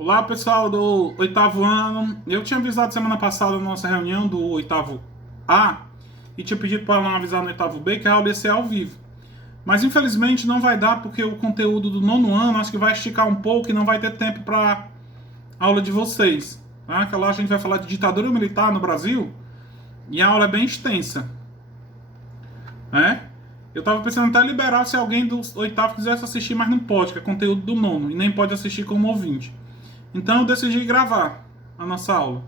Olá, pessoal do oitavo ano. Eu tinha avisado semana passada na nossa reunião do oitavo A e tinha pedido para não avisar no oitavo B que a aula ia ser ao vivo. Mas infelizmente não vai dar porque o conteúdo do nono ano acho que vai esticar um pouco e não vai ter tempo para aula de vocês. Tá? Que lá a gente vai falar de ditadura militar no Brasil e a aula é bem extensa. Né? Eu tava pensando até liberar se alguém do oitavo quisesse assistir, mas não pode, que é conteúdo do nono e nem pode assistir como ouvinte. Então eu decidi gravar a nossa aula.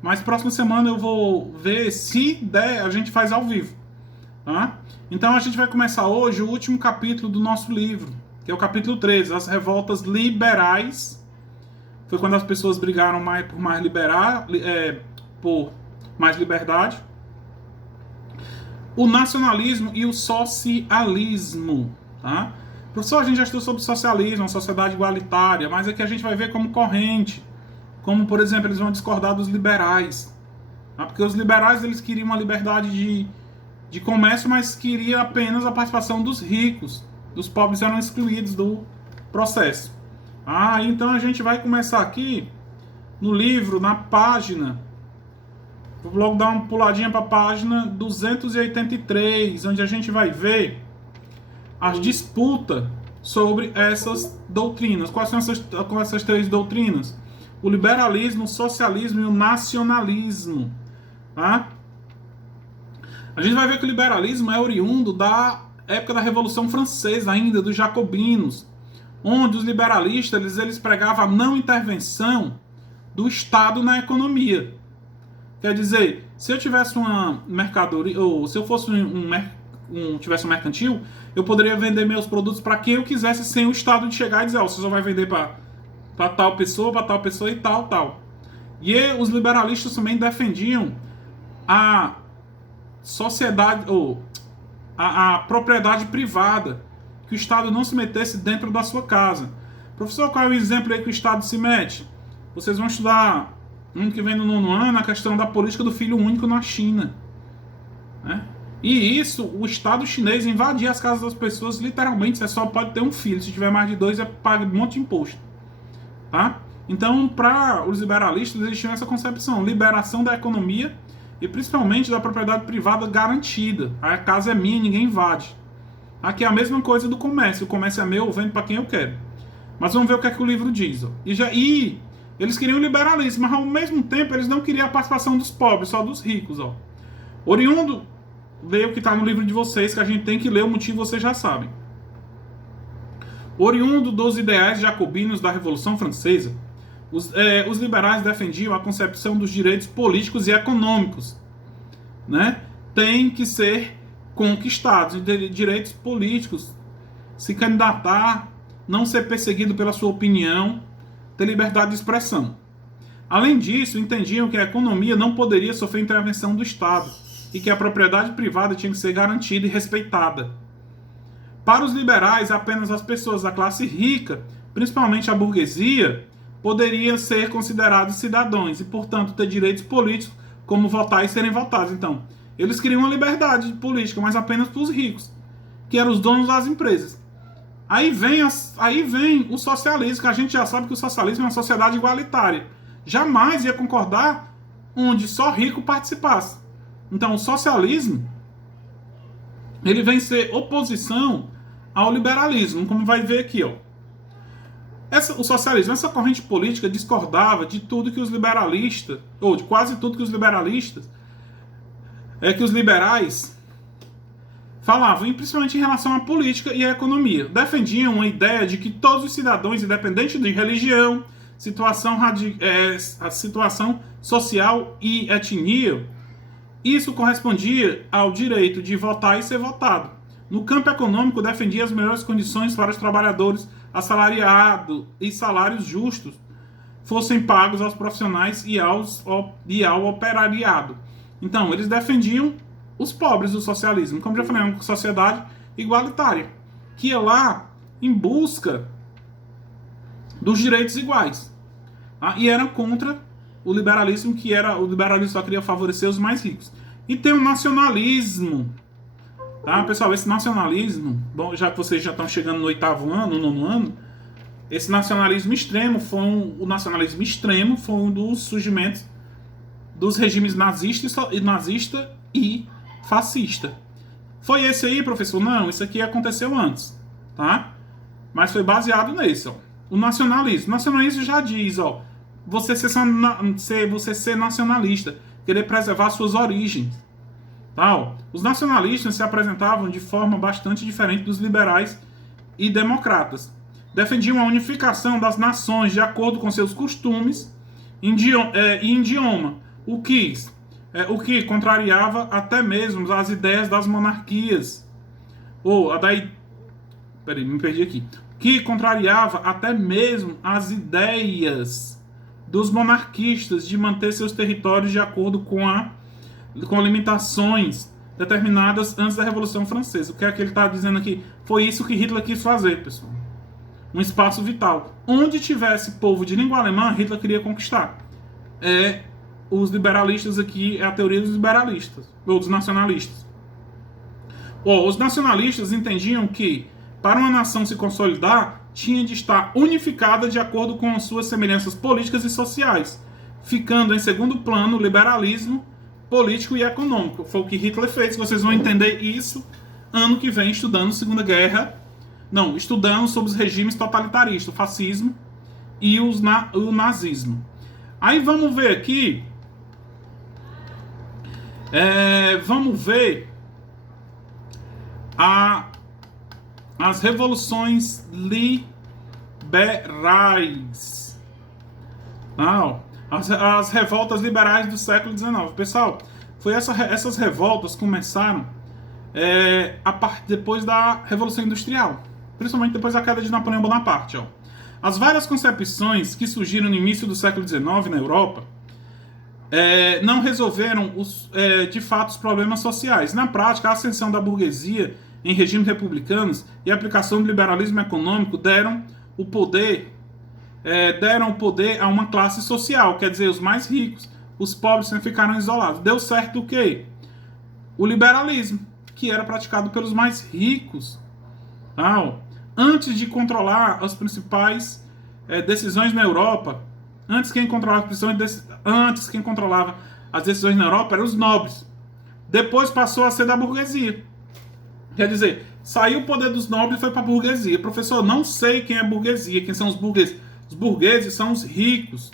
Mas próxima semana eu vou ver se der, a gente faz ao vivo. Tá? Então a gente vai começar hoje o último capítulo do nosso livro, que é o capítulo 13, As Revoltas Liberais. Foi quando as pessoas brigaram por mais por mais liberdade. O nacionalismo e o socialismo. Tá? Professor, a gente já estudou sobre socialismo, uma sociedade igualitária, mas aqui a gente vai ver como corrente. Como, por exemplo, eles vão discordar dos liberais. Tá? Porque os liberais eles queriam uma liberdade de comércio, mas queriam apenas a participação dos ricos. Os pobres eram excluídos do processo. Então a gente vai começar aqui no livro, na página. Vou logo dar uma puladinha para a página 283, onde a gente vai ver as disputas sobre essas doutrinas. Quais são essas três doutrinas? O liberalismo, o socialismo e o nacionalismo. Tá? A gente vai ver que o liberalismo é oriundo da época da Revolução Francesa ainda, dos jacobinos, onde os liberalistas eles pregavam a não intervenção do Estado na economia. Quer dizer, se eu tivesse uma mercadoria, ou se eu fosse tivesse um mercantil, eu poderia vender meus produtos para quem eu quisesse sem o Estado de chegar e dizer, você só vai vender para tal pessoa e tal. E os liberalistas também defendiam a sociedade, ou a propriedade privada, que o Estado não se metesse dentro da sua casa. Professor, qual é o exemplo aí que o Estado se mete? Vocês vão estudar ano que vem no nono ano a questão da política do filho único na China. Né? E isso, o Estado chinês invadia as casas das pessoas, literalmente, você só pode ter um filho. Se tiver mais de dois, paga um monte de imposto. Tá? Então, para os liberalistas, eles tinham essa concepção, liberação da economia e principalmente da propriedade privada garantida. A casa é minha, ninguém invade. Aqui é a mesma coisa do comércio. O comércio é meu, eu vendo para quem eu quero. Mas vamos ver o que é que o livro diz. Ó. E eles queriam liberalismo, mas ao mesmo tempo eles não queriam a participação dos pobres, só dos ricos. Ó. Oriundo, leia o que está no livro de vocês, que a gente tem que ler, o motivo vocês já sabem. Oriundo dos ideais jacobinos da Revolução Francesa, os liberais defendiam a concepção dos direitos políticos e econômicos. Né? Tem que ser conquistados, direitos políticos, se candidatar, não ser perseguido pela sua opinião, ter liberdade de expressão. Além disso, entendiam que a economia não poderia sofrer intervenção do Estado e que a propriedade privada tinha que ser garantida e respeitada. Para os liberais, apenas as pessoas da classe rica, principalmente a burguesia, poderiam ser considerados cidadãos e, portanto, ter direitos políticos como votar e serem votados. Então, eles queriam uma liberdade política, mas apenas para os ricos, que eram os donos das empresas. Aí vem o socialismo, que a gente já sabe que o socialismo é uma sociedade igualitária. Jamais ia concordar onde só rico participasse. Então, o socialismo ele vem ser oposição ao liberalismo, como vai ver aqui. Ó. O socialismo, essa corrente política discordava de tudo que os liberalistas, ou de quase tudo que os liberalistas, que os liberais falavam, e principalmente em relação à política e à economia. Defendiam a ideia de que todos os cidadãos, independente de religião, situação social e etnia, isso correspondia ao direito de votar e ser votado. No campo econômico, defendia as melhores condições para os trabalhadores assalariados e salários justos fossem pagos aos profissionais e ao operariado. Então, eles defendiam os pobres do socialismo, como já falei, uma sociedade igualitária, que é lá em busca dos direitos iguais. E era contra o liberalismo, o liberalismo só queria favorecer os mais ricos. E tem o nacionalismo. Tá, pessoal, esse nacionalismo, bom, já que vocês já estão chegando no oitavo ano, no nono ano, esse nacionalismo extremo o nacionalismo extremo foi um dos surgimentos dos regimes nazista e fascista. Foi esse aí, professor? Não, isso aqui aconteceu antes, tá? Mas foi baseado nesse, ó. O nacionalismo. O nacionalismo já diz, ó, você ser nacionalista, querer preservar suas origens. Tá, ó. Os nacionalistas se apresentavam de forma bastante diferente dos liberais e democratas. Defendiam a unificação das nações de acordo com seus costumes e idioma, o que contrariava até mesmo as ideias das monarquias. Me perdi aqui. Que contrariava até mesmo as ideias dos monarquistas de manter seus territórios de acordo com limitações determinadas antes da Revolução Francesa. O que é que ele está dizendo aqui? Foi isso que Hitler quis fazer, pessoal. Um espaço vital. Onde tivesse povo de língua alemã, Hitler queria conquistar. Os liberalistas aqui, é a teoria dos liberalistas, ou dos nacionalistas. Os nacionalistas entendiam que, para uma nação se consolidar, tinha de estar unificada de acordo com as suas semelhanças políticas e sociais, ficando em segundo plano o liberalismo político e econômico. Foi o que Hitler fez. Vocês vão entender isso ano que vem, estudando estudando sobre os regimes totalitaristas, o fascismo e o nazismo. Aí vamos ver aqui, vamos ver as revoluções liberais. As revoltas liberais do século XIX. Pessoal, essas revoltas começaram depois da Revolução Industrial, principalmente depois da queda de Napoleão Bonaparte. As várias concepções que surgiram no início do século XIX na Europa não resolveram de fato os problemas sociais. Na prática, a ascensão da burguesia em regimes republicanos e a aplicação do liberalismo econômico deram o poder a uma classe social, quer dizer, os mais ricos. Os pobres ficaram isolados. Deu certo o quê? O liberalismo, que era praticado pelos mais ricos. Antes de controlar as principais decisões na Europa, quem controlava as decisões na Europa eram os nobres. Depois passou a ser da burguesia. Quer dizer, saiu o poder dos nobres e foi para a burguesia. Professor, não sei quem é burguesia, quem são os burgueses. Os burgueses são os ricos,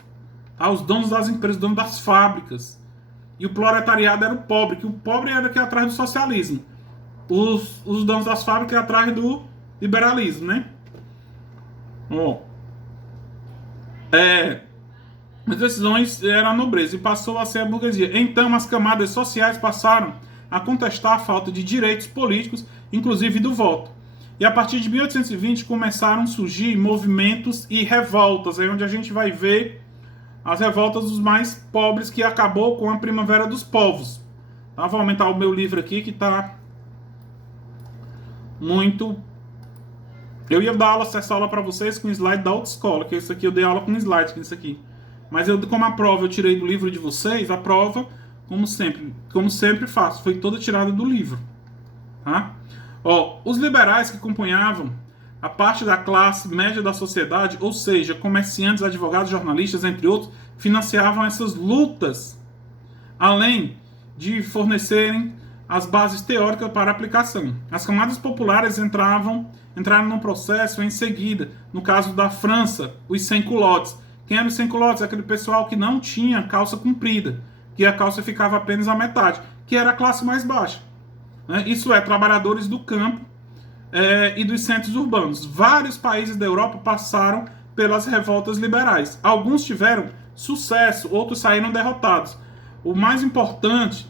os donos das empresas, os donos das fábricas. E o proletariado era o pobre, que o pobre era que ia atrás do socialismo. Os donos das fábricas iam atrás do liberalismo, né? As decisões eram a nobreza e passou a ser a burguesia. Então as camadas sociais passaram a contestar a falta de direitos políticos, inclusive do voto. E a partir de 1820 começaram a surgir movimentos e revoltas, aí onde a gente vai ver as revoltas dos mais pobres, que acabou com a Primavera dos Povos. Vou aumentar o meu livro aqui, que está muito... Eu ia dar essa aula para vocês com slide da autoescola, que isso aqui eu dei aula com slide, que é isso aqui. Mas como a prova eu tirei do livro de vocês, a prova, como sempre faço, foi toda tirada do livro. Os liberais que compunhavam a parte da classe média da sociedade, ou seja, comerciantes, advogados, jornalistas, entre outros, financiavam essas lutas, além de fornecerem as bases teóricas para a aplicação. As camadas populares entraram no processo em seguida. No caso da França, os sans-culottes. Quem eram os sans-culottes? Aquele pessoal que não tinha calça comprida, que a calça ficava apenas à metade, que era a classe mais baixa. Isso é, trabalhadores do campo e dos centros urbanos. Vários países da Europa passaram pelas revoltas liberais. Alguns tiveram sucesso, outros saíram derrotados. O mais importante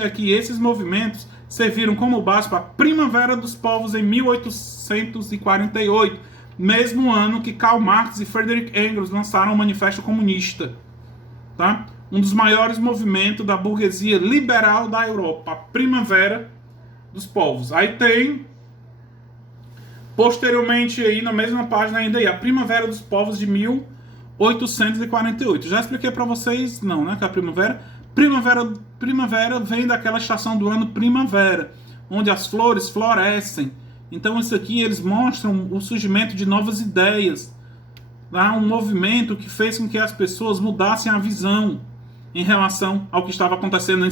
é que esses movimentos serviram como base para a Primavera dos Povos em 1848, mesmo ano que Karl Marx e Friedrich Engels lançaram o Manifesto Comunista. Um dos maiores movimentos da burguesia liberal da Europa, a Primavera dos Povos. Aí tem, posteriormente, aí, na mesma página ainda, aí, a Primavera dos Povos de 1848. Já expliquei para vocês, não, né? Que a primavera vem daquela estação do ano primavera, onde as flores florescem Então isso aqui eles mostram o surgimento de novas ideias, tá? Um movimento que fez com que as pessoas mudassem a visão em relação ao que estava acontecendo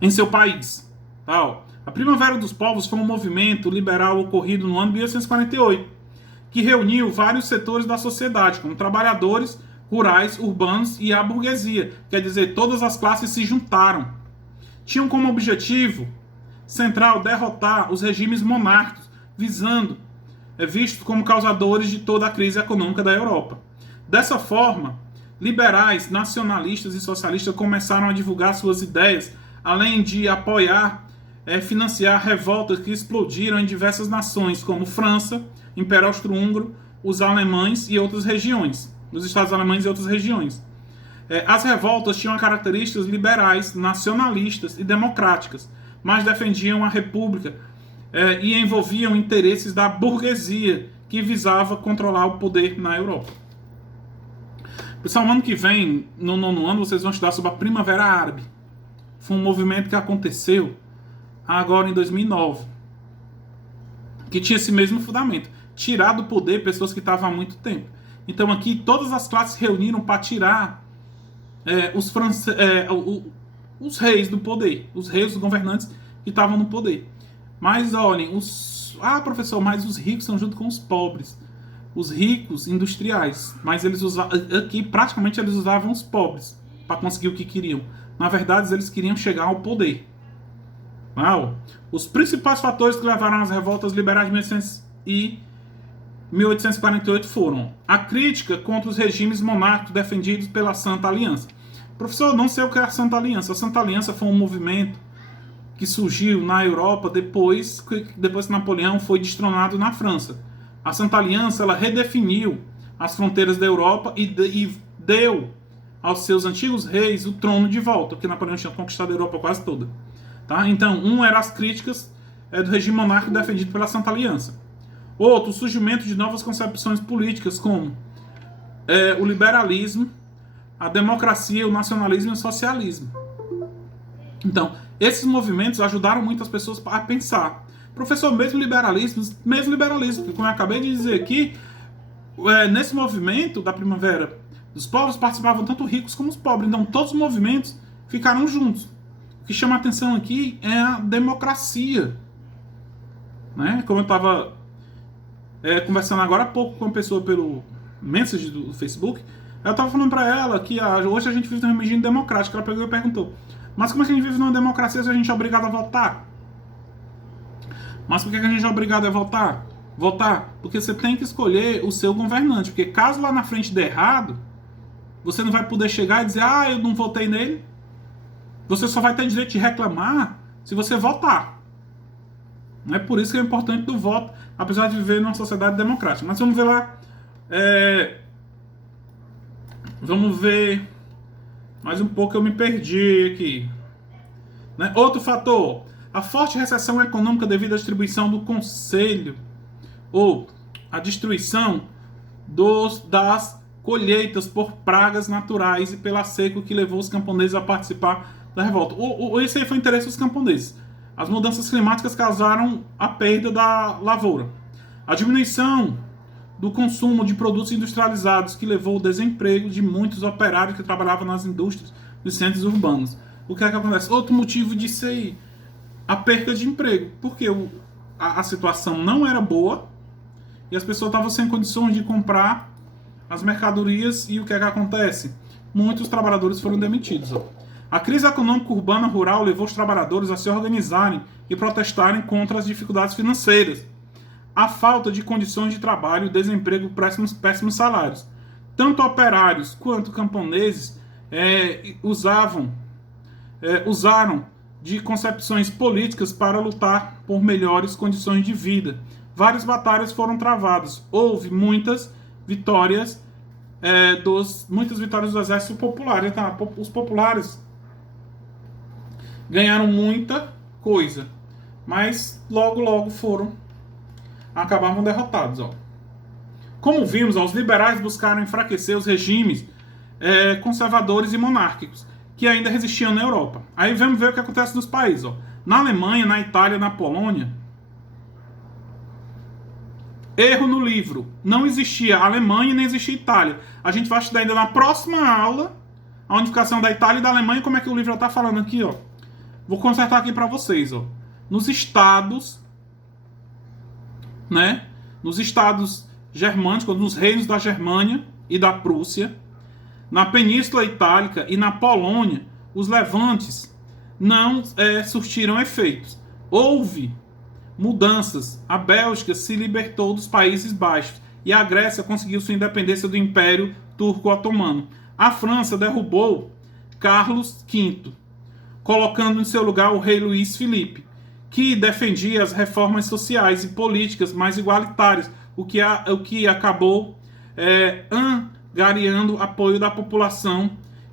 em seu país. Tá, ó. A Primavera dos Povos foi um movimento liberal ocorrido no ano de 1848, que reuniu vários setores da sociedade, como trabalhadores, rurais, urbanos e a burguesia. Quer dizer, todas as classes se juntaram. Tinham como objetivo central derrotar os regimes monárquicos, vistos como causadores de toda a crise econômica da Europa. Dessa forma, liberais, nacionalistas e socialistas começaram a divulgar suas ideias, além de apoiar, financiar revoltas que explodiram em diversas nações, como França, Império Austro-Húngaro, os alemães e outras regiões, os Estados Alemães e outras regiões. As revoltas tinham características liberais, nacionalistas e democráticas, mas defendiam a república e envolviam interesses da burguesia, que visava controlar o poder na Europa. Pessoal, ano que vem, no 9º ano, vocês vão estudar sobre a Primavera Árabe. Foi um movimento que aconteceu agora em 2009, que tinha esse mesmo fundamento: tirar do poder pessoas que estavam há muito tempo. Então aqui todas as classes se reuniram para tirar os reis do poder, os reis, os governantes que estavam no poder. Mas olhem, professor, mas os ricos estão junto com os pobres. Os ricos industriais, mas eles usavam, aqui praticamente eles usavam os pobres para conseguir o que queriam. Na verdade, eles queriam chegar ao poder. Os principais fatores que levaram às revoltas liberais de 1848 foram a crítica contra os regimes monárquicos defendidos pela Santa Aliança. Professor, não sei o que é a Santa Aliança. A Santa Aliança foi um movimento que surgiu na Europa depois que Napoleão foi destronado na França. A Santa Aliança ela redefiniu as fronteiras da Europa e deu aos seus antigos reis o trono de volta, porque Napoleão tinha conquistado a Europa quase toda. Tá? Então, era as críticas do regime monárquico defendido pela Santa Aliança. Outro, o surgimento de novas concepções políticas, como o liberalismo, a democracia, o nacionalismo e o socialismo. Então, esses movimentos ajudaram muitas pessoas a pensar. Professor, mesmo liberalismo, porque como eu acabei de dizer aqui, nesse movimento da Primavera dos Povos participavam tanto ricos como os pobres. Então, todos os movimentos ficaram juntos. O que chama a atenção aqui é a democracia. Né? Como eu estava conversando agora há pouco com uma pessoa pelo message do Facebook, eu estava falando para ela que hoje a gente vive num regime democrático. Ela pegou e perguntou: mas como é que a gente vive numa democracia se a gente é obrigado a votar? Mas por que a gente é obrigado a votar? Votar? Porque você tem que escolher o seu governante. Porque caso lá na frente dê errado, você não vai poder chegar e dizer: eu não votei nele. Você só vai ter direito de reclamar se você votar. Não é por isso que é importante do voto, apesar de viver numa sociedade democrática. Mas vamos ver lá. Vamos ver mais um pouco, eu me perdi aqui. Né? Outro fator: a forte recessão econômica devido à distribuição do conselho, ou a destruição das colheitas por pragas naturais e pela seca, que levou os camponeses a participar da revolta. Esse aí foi o interesse dos camponeses. As mudanças climáticas causaram a perda da lavoura. A diminuição do consumo de produtos industrializados, que levou ao desemprego de muitos operários que trabalhavam nas indústrias dos centros urbanos. O que é que acontece? Outro motivo disso aí: a perda de emprego. Porque a situação não era boa e as pessoas estavam sem condições de comprar as mercadorias. E o que é que acontece? Muitos trabalhadores foram demitidos. A crise econômica urbana rural levou os trabalhadores a se organizarem e protestarem contra as dificuldades financeiras, a falta de condições de trabalho e o desemprego, péssimos salários. Tanto operários quanto camponeses usaram de concepções políticas para lutar por melhores condições de vida. Várias batalhas foram travadas. Houve muitas vitórias dos exércitos populares. Tá? Os populares ganharam muita coisa, mas logo acabavam derrotados. Como vimos, os liberais buscaram enfraquecer os regimes conservadores e monárquicos que ainda resistiam na Europa. Aí vamos ver o que acontece nos países. Na Alemanha, na Itália, na Polônia, Erro no livro. Não existia Alemanha nem existia Itália. A gente vai estudar ainda na próxima aula a unificação da Itália e da Alemanha, como é que o livro está falando aqui, ó. Vou consertar aqui para vocês, ó. Nos estados, né? Nos estados germânicos, nos reinos da Germânia e da Prússia, na Península Itálica e na Polônia, os levantes não surtiram efeitos. Houve mudanças. A Bélgica se libertou dos Países Baixos e a Grécia conseguiu sua independência do Império Turco-Otomano. A França derrubou Carlos V, colocando em seu lugar o rei Luís Filipe, que defendia as reformas sociais e políticas mais igualitárias, o que acabou angariando apoio da população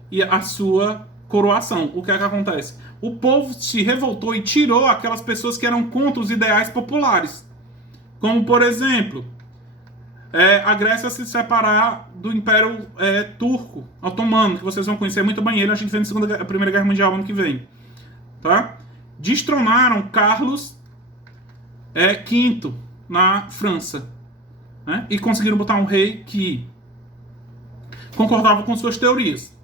e a sua coroação. O que é que acontece? O povo se revoltou e tirou aquelas pessoas que eram contra os ideais populares. Como, por exemplo, a Grécia se separar do Império Turco Otomano, que vocês vão conhecer muito bem ele, a gente vê na Primeira Guerra Mundial ano que vem. Tá? Destronaram Carlos V na França, né? E conseguiram botar um rei que concordava com suas teorias.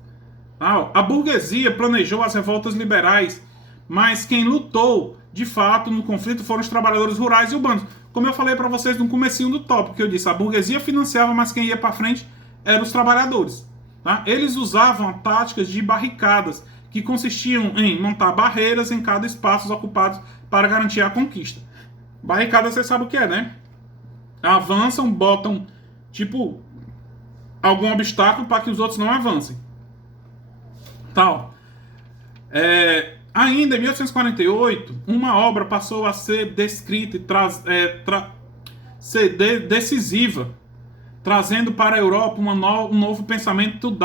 A burguesia planejou as revoltas liberais, mas quem lutou de fato no conflito foram os trabalhadores rurais e urbanos. Como eu falei para vocês no comecinho do tópico, que eu disse, a burguesia financiava, mas quem ia para frente eram os trabalhadores. Tá? Eles usavam táticas de barricadas, que consistiam em montar barreiras em cada espaço ocupado para garantir a conquista. Barricada, você sabe o que é, né? Avançam, botam, tipo, algum obstáculo para que os outros não avancem. Tal. Ainda em 1848, uma obra passou a ser descrita e ser decisiva, trazendo para a Europa um novo pensamento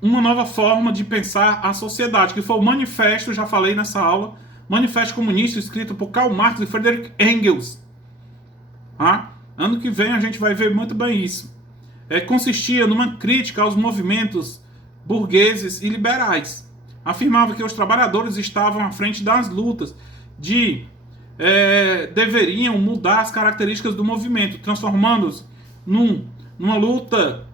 uma nova forma de pensar a sociedade, que foi o manifesto, já falei nessa aula, Manifesto Comunista, escrito por Karl Marx e Friedrich Engels. Ano que vem a gente vai ver muito bem isso. Consistia numa crítica aos movimentos burgueses e liberais. Afirmava que os trabalhadores estavam à frente das lutas, deveriam mudar as características do movimento, transformando-os numa luta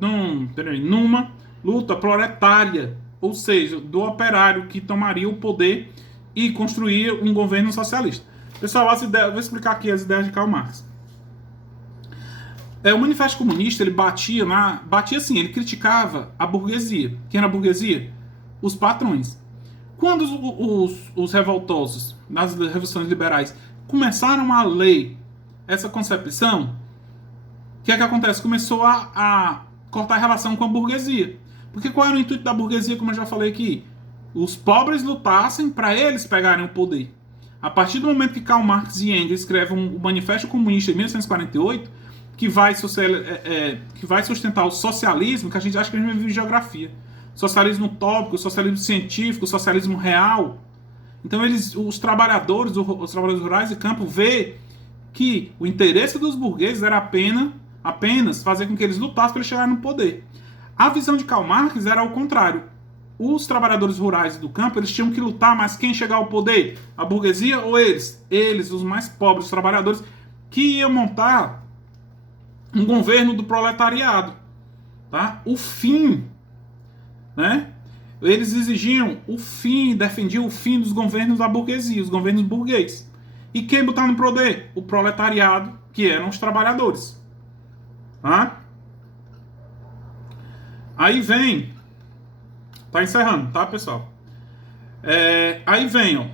numa luta proletária, ou seja, do operário que tomaria o poder e construía um governo socialista. Pessoal, vou explicar aqui as ideias de Karl Marx. O Manifesto Comunista, ele batia assim, ele criticava a burguesia. Quem era a burguesia? Os patrões. Quando os revoltosos, nas revoluções liberais, começaram a ler essa concepção, o que é que acontece? Começou a cortar a relação com a burguesia. Porque qual era o intuito da burguesia, como eu já falei aqui? Os pobres lutassem para eles pegarem o poder. A partir do momento que Karl Marx e Engels escrevem o Manifesto Comunista em 1948, que vai sustentar o socialismo, que a gente acha que a gente vive em geografia. Socialismo utópico, socialismo científico, socialismo real. Então os trabalhadores rurais de campo vê que o interesse dos burgueses era apenas fazer com que eles lutassem para chegar no poder. A visão de Karl Marx era ao contrário. Os trabalhadores rurais do campo, eles tinham que lutar, mas quem chegar ao poder? A burguesia ou eles? Eles, os mais pobres, os trabalhadores, que iam montar um governo do proletariado. Tá? O fim, né? Eles exigiam o fim, defendiam o fim dos governos da burguesia, os governos burgueses. E quem botar no poder? O proletariado, que eram os trabalhadores. Tá? Aí vem... Tá encerrando, tá, pessoal? Aí vem, ó.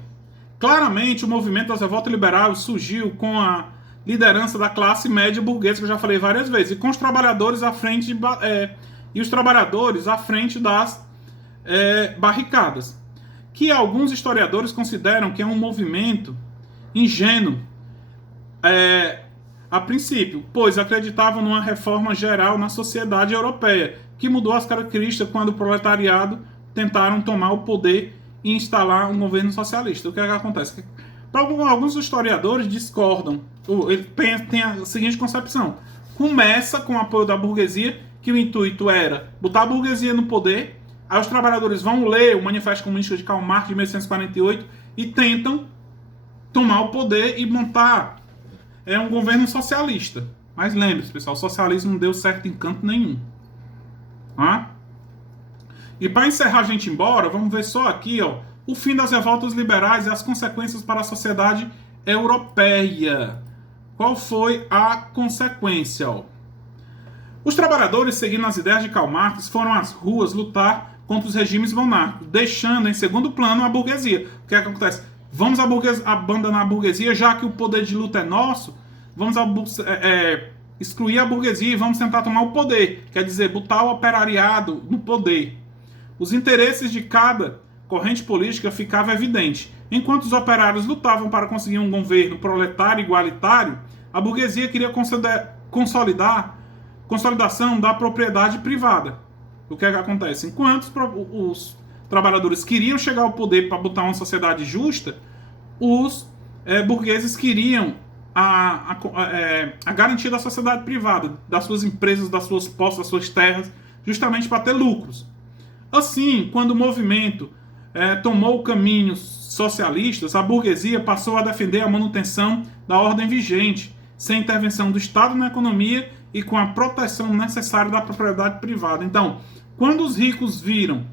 Claramente, o movimento das revoltas liberais surgiu com a liderança da classe média burguesa, que eu já falei várias vezes, e com os trabalhadores à frente das barricadas, que alguns historiadores consideram que é um movimento ingênuo a princípio, pois acreditavam numa reforma geral na sociedade europeia, que mudou as características quando o proletariado tentaram tomar o poder e instalar um governo socialista. O que é que acontece? Alguns historiadores discordam. Ele tem a seguinte concepção. Começa com o apoio da burguesia, que o intuito era botar a burguesia no poder. Aí os trabalhadores vão ler o Manifesto Comunista de Karl Marx de 1848 e tentam tomar o poder e montar é um governo socialista. Mas lembre-se, pessoal, o socialismo não deu certo em canto nenhum. Tá? E para encerrar a gente embora, vamos ver só aqui, ó, o fim das revoltas liberais e as consequências para a sociedade europeia. Qual foi a consequência? Ó? Os trabalhadores, seguindo as ideias de Karl Marx, foram às ruas lutar contra os regimes monárquicos, deixando em segundo plano a burguesia. O que é que acontece? Vamos abandonar a burguesia, já que o poder de luta é nosso, vamos excluir a burguesia e vamos tentar tomar o poder. Quer dizer, botar o operariado no poder. Os interesses de cada corrente política ficavam evidentes. Enquanto os operários lutavam para conseguir um governo proletário igualitário, a burguesia queria consolidação da propriedade privada. O que é que acontece? Enquanto os trabalhadores queriam chegar ao poder para botar uma sociedade justa, os burgueses queriam a garantia da sociedade privada, das suas empresas, das suas posses, das suas terras, justamente para ter lucros. Assim, quando o movimento tomou caminhos socialistas, a burguesia passou a defender a manutenção da ordem vigente, sem intervenção do Estado na economia e com a proteção necessária da propriedade privada. Então, quando os ricos viram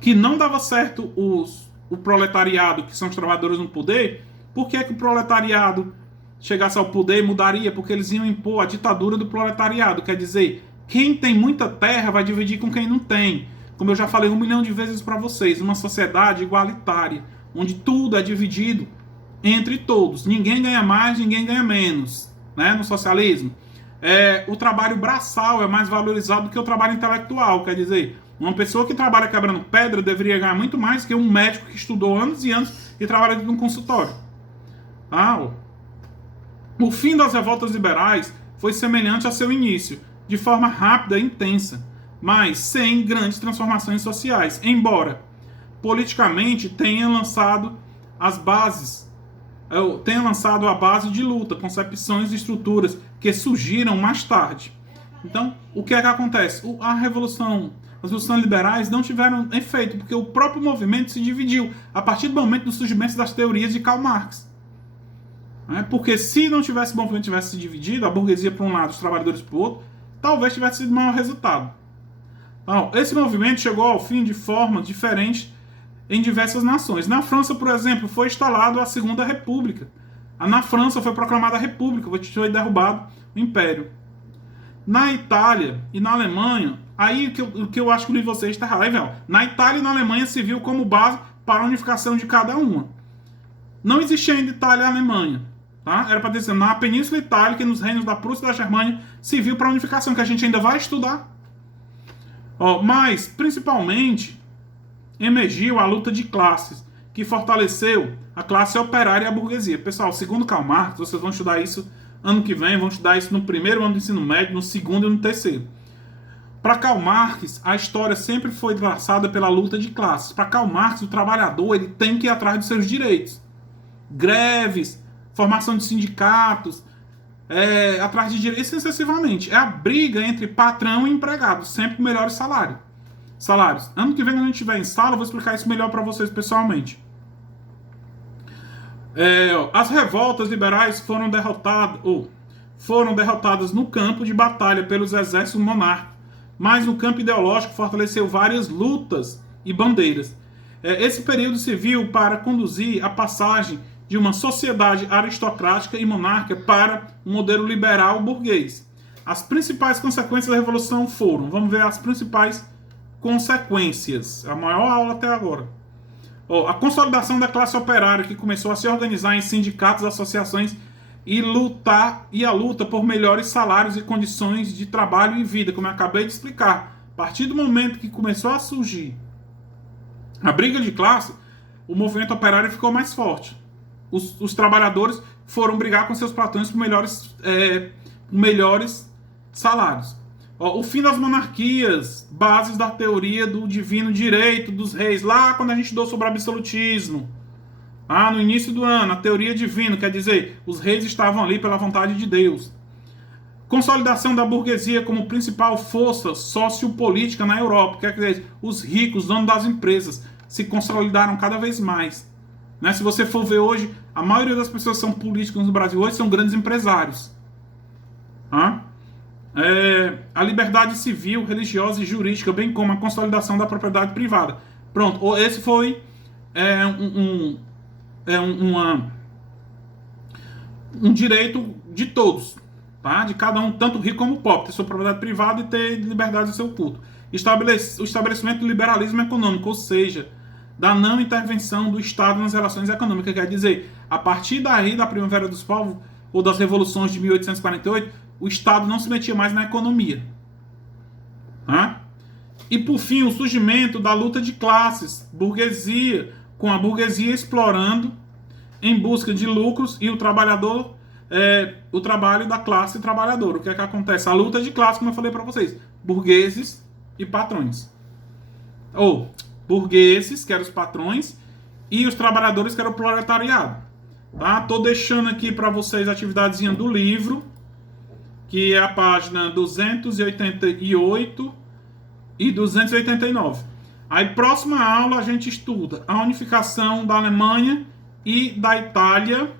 que não dava certo o proletariado, que são os trabalhadores no poder, por que o proletariado chegasse ao poder mudaria? Porque eles iam impor a ditadura do proletariado. Quer dizer, quem tem muita terra vai dividir com quem não tem. Como eu já falei 1 milhão de vezes para vocês, uma sociedade igualitária, onde tudo é dividido entre todos. Ninguém ganha mais, ninguém ganha menos. Né? No socialismo, o trabalho braçal é mais valorizado do que o trabalho intelectual. Quer dizer, uma pessoa que trabalha quebrando pedra deveria ganhar muito mais que um médico que estudou anos e anos e trabalha dentro de um consultório. Tá? O fim das revoltas liberais foi semelhante ao seu início, de forma rápida e intensa, mas sem grandes transformações sociais, embora politicamente tenha lançado a base de luta, concepções e estruturas que surgiram mais tarde. Então, o que é que acontece? As revoluções liberais não tiveram efeito, porque o próprio movimento se dividiu a partir do momento do surgimento das teorias de Karl Marx. Porque se não tivesse o movimento tivesse se dividido, a burguesia para um lado, os trabalhadores para o outro, talvez tivesse sido maior resultado. Então, esse movimento chegou ao fim de forma diferente em diversas nações. Na França, por exemplo, foi instalada a Segunda República. Na França foi proclamada a República, foi derrubado o Império. Na Itália e na Alemanha, aí o que eu acho que o livro de vocês está errado. Na Itália e na Alemanha se viu como base para a unificação de cada uma. Não existia ainda Itália e Alemanha. Tá? Era para dizer, na Península Itálica e nos reinos da Prússia e da Germânia se viu para a unificação, que a gente ainda vai estudar. Mas, principalmente, emergiu a luta de classes, que fortaleceu a classe operária e a burguesia. Pessoal, segundo Karl Marx, vocês vão estudar isso ano que vem, vão estudar isso no primeiro ano do ensino médio, no segundo e no terceiro. Para Karl Marx, a história sempre foi traçada pela luta de classes. Para Karl Marx, o trabalhador ele tem que ir atrás dos seus direitos. Greves, formação de sindicatos, atrás de direitos, excessivamente. É a briga entre patrão e empregado, sempre com melhores salários. Ano que vem, quando a gente estiver em sala, eu vou explicar isso melhor para vocês pessoalmente. As revoltas liberais foram derrotadas no campo de batalha pelos exércitos monárquicos, mas no campo ideológico fortaleceu várias lutas e bandeiras. Esse período serviu para conduzir a passagem de uma sociedade aristocrática e monárquica para um modelo liberal burguês. As principais consequências da Revolução foram, vamos ver as principais consequências, a maior aula até agora. A consolidação da classe operária, que começou a se organizar em sindicatos, associações e a luta por melhores salários e condições de trabalho e vida, como eu acabei de explicar. A partir do momento que começou a surgir a briga de classe, o movimento operário ficou mais forte. Os trabalhadores foram brigar com seus patrões por melhores salários. O fim das monarquias, bases da teoria do divino direito dos reis, lá quando a gente estudou sobre absolutismo, no início do ano, a teoria divina, quer dizer, os reis estavam ali pela vontade de Deus. Consolidação da burguesia como principal força sociopolítica na Europa, quer dizer, os ricos, donos das empresas, se consolidaram cada vez mais. Se você for ver hoje, A maioria das pessoas que são políticos no Brasil hoje são grandes empresários. Tá? A liberdade civil, religiosa e jurídica, bem como a consolidação da propriedade privada. Pronto, esse foi um direito de todos, tá? De cada um, tanto rico como pobre, ter sua propriedade privada e ter liberdade do seu culto. O estabelecimento do liberalismo econômico, ou seja, da não intervenção do Estado nas relações econômicas. Quer dizer, a partir daí da Primavera dos Povos, ou das revoluções de 1848, o Estado não se metia mais na economia. Tá? E por fim, o surgimento da luta de classes, burguesia, com a burguesia explorando em busca de lucros e o trabalhador, o trabalho da classe trabalhadora. O que é que acontece? A luta de classes, como eu falei para vocês, burgueses e patrões. Ou burgueses, que eram os patrões, e os trabalhadores, que era o proletariado. Tá? Tô deixando aqui para vocês a atividadezinha do livro, que é a página 288 e 289. Aí, próxima aula, a gente estuda a unificação da Alemanha e da Itália.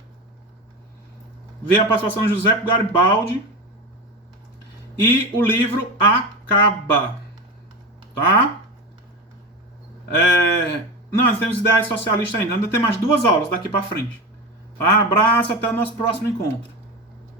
Vê a participação de José Garibaldi. E o livro acaba. Tá? Nós temos ideais socialistas ainda. Ainda tem mais 2 aulas daqui para frente. Tá? Abraço, até o nosso próximo encontro.